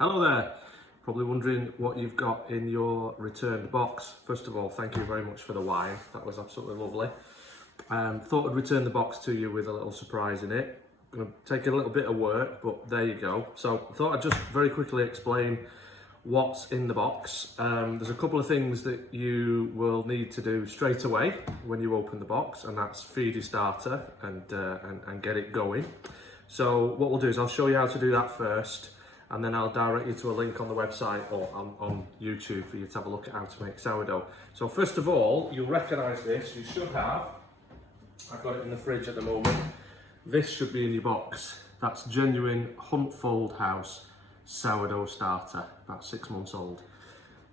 Hello there. Probably wondering what you've got in your returned box. First of all, thank you very much for the wine. That was absolutely lovely. Thought I'd return the box to you with a little surprise in it. Going to take a little bit of work, but there you go. So I thought I'd just very quickly explain what's in the box. There's a couple of things that you will need to do straight away when you open the box, and that's feed your starter and get it going. So what we'll do is I'll show you how to do that first, and then I'll direct you to a link on the website or on YouTube for you to have a look at how to make sourdough. So first of all, you'll recognise this. You should have, I've got it in the fridge at the moment, this should be in your box. That's genuine Hunt Fold House sourdough starter, about 6 months old.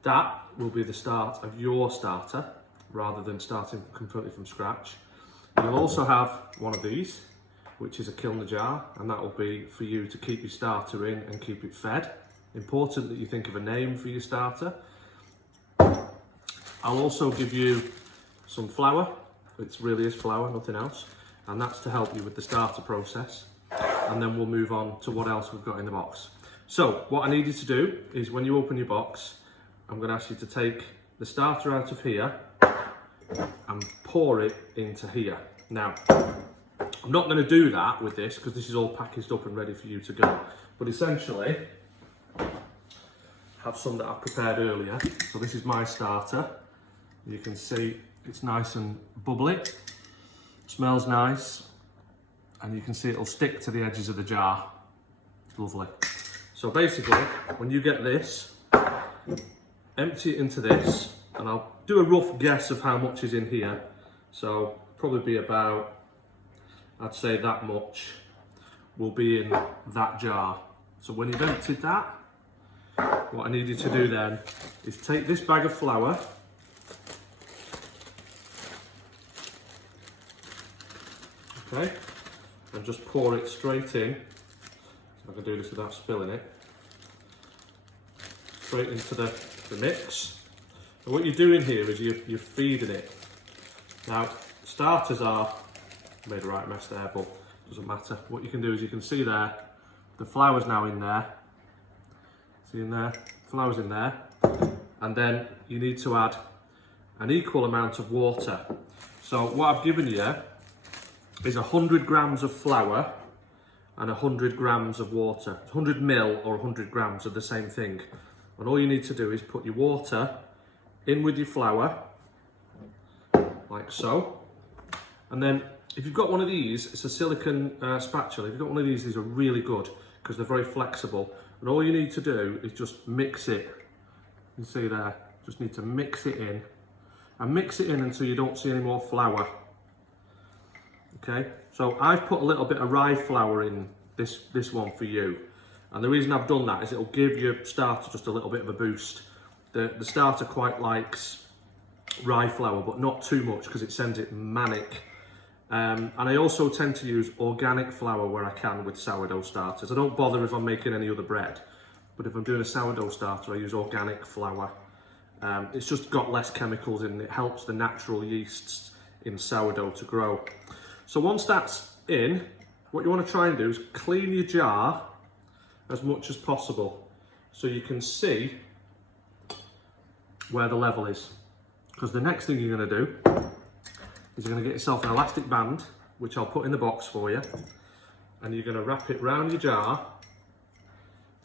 That will be the start of your starter rather than starting completely from scratch. You'll also have one of these, which is a kilner jar, and that will be for you to keep your starter in and keep it fed. Important that you think of a name for your starter. I'll also give you some flour. It really is flour, nothing else, and that's to help you with the starter process. And then we'll move on to what else we've got in the box. So what I need you to do is, when you open your box, I'm going to ask you to take the starter out of here and pour it into here. Now, I'm not going to do that with this because this is all packaged up and ready for you to go. But essentially, I have some that I've prepared earlier. So this is my starter. You can see it's nice and bubbly. Smells nice. And you can see it'll stick to the edges of the jar. Lovely. So basically, when you get this, empty it into this, and I'll do a rough guess of how much is in here. So probably be about, I'd say that much will be in that jar. So when you've emptied that, what I need you to do then is take this bag of flour, okay, and just pour it straight in. I can do this without spilling it. Straight into the mix. And what you're doing here is you're feeding it. Now, starters are, made a right mess there, but doesn't matter. What you can do is you can see there, the flour's now in there. See in there? Flour's in there. And then you need to add an equal amount of water. So what I've given you is 100 grams of flour and 100 grams of water. 100 mil or 100 grams are the same thing. And all you need to do is put your water in with your flour, like so. And then if you've got one of these, it's a silicone spatula. If you've got one of these are really good because they're very flexible. And all you need to do is just mix it. You see there, just need to mix it in. And mix it in until you don't see any more flour. Okay, so I've put a little bit of rye flour in this one for you. And the reason I've done that is it'll give your starter just a little bit of a boost. The starter quite likes rye flour, but not too much because it sends it manic. And I also tend to use organic flour where I can with sourdough starters. I don't bother if I'm making any other bread, but if I'm doing a sourdough starter, I use organic flour. It's just got less chemicals in it. It helps the natural yeasts in sourdough to grow. So once that's in, what you want to try and do is clean your jar as much as possible so you can see where the level is. Because the next thing you're going to do is you're going to get yourself an elastic band, which I'll put in the box for you, and you're going to wrap it round your jar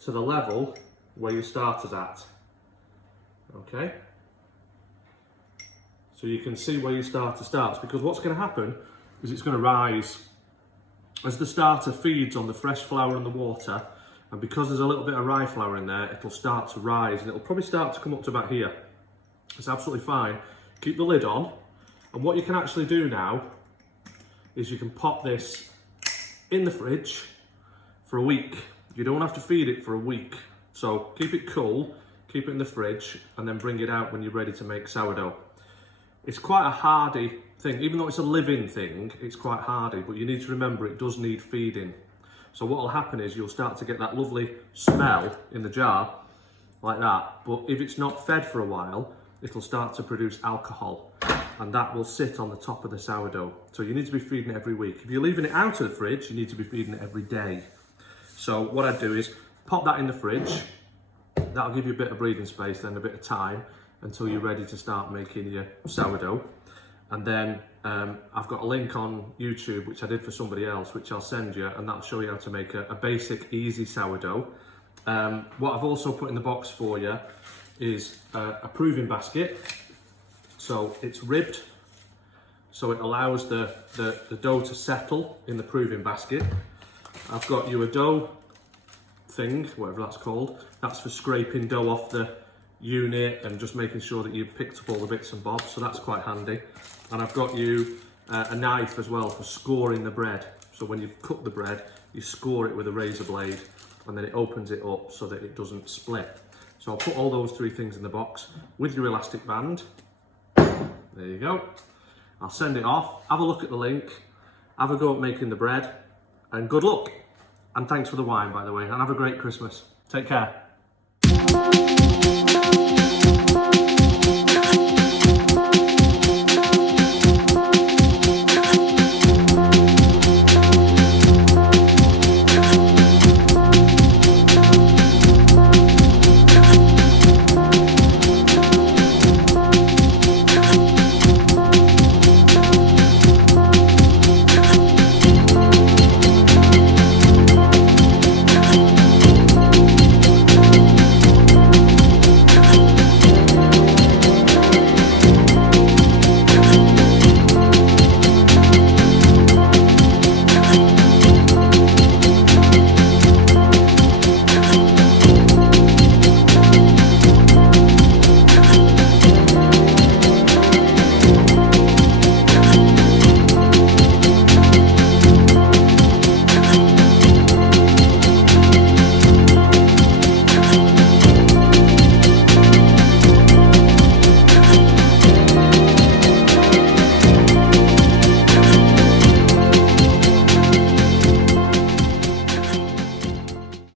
to the level where your starter's at. Okay? So you can see where your starter starts, because what's going to happen is it's going to rise as the starter feeds on the fresh flour and the water, and because there's a little bit of rye flour in there, it'll start to rise, and it'll probably start to come up to about here. It's absolutely fine. Keep the lid on, and what you can actually do now is you can pop this in the fridge for a week. You don't have to feed it for a week. So keep it cool, keep it in the fridge, and then bring it out when you're ready to make sourdough. It's quite a hardy thing. Even though it's a living thing, it's quite hardy, but you need to remember it does need feeding. So what will happen is you'll start to get that lovely smell in the jar, like that. But if it's not fed for a while, it'll start to produce alcohol, and that will sit on the top of the sourdough. So you need to be feeding it every week. If you're leaving it out of the fridge, you need to be feeding it every day. So what I'd do is pop that in the fridge, That'll give you a bit of breathing space, then a bit of time until you're ready to start making your sourdough. And then I've got a link on YouTube, which I did for somebody else, which I'll send you, and that'll show you how to make a basic, easy sourdough. What I've also put in the box for you is a proving basket. So it's ribbed, so it allows the dough to settle in the proving basket. I've got you a dough thing, whatever that's called. That's for scraping dough off the unit and just making sure that you've picked up all the bits and bobs, so that's quite handy. And I've got you a knife as well for scoring the bread. So when you've cut the bread, you score it with a razor blade, and then it opens it up so that it doesn't split. So I'll put all those 3 things in the box with your elastic band. There you go. I'll send it off, have a look at the link, have a go at making the bread, and good luck. And thanks for the wine, by the way, and have a great Christmas. Take care.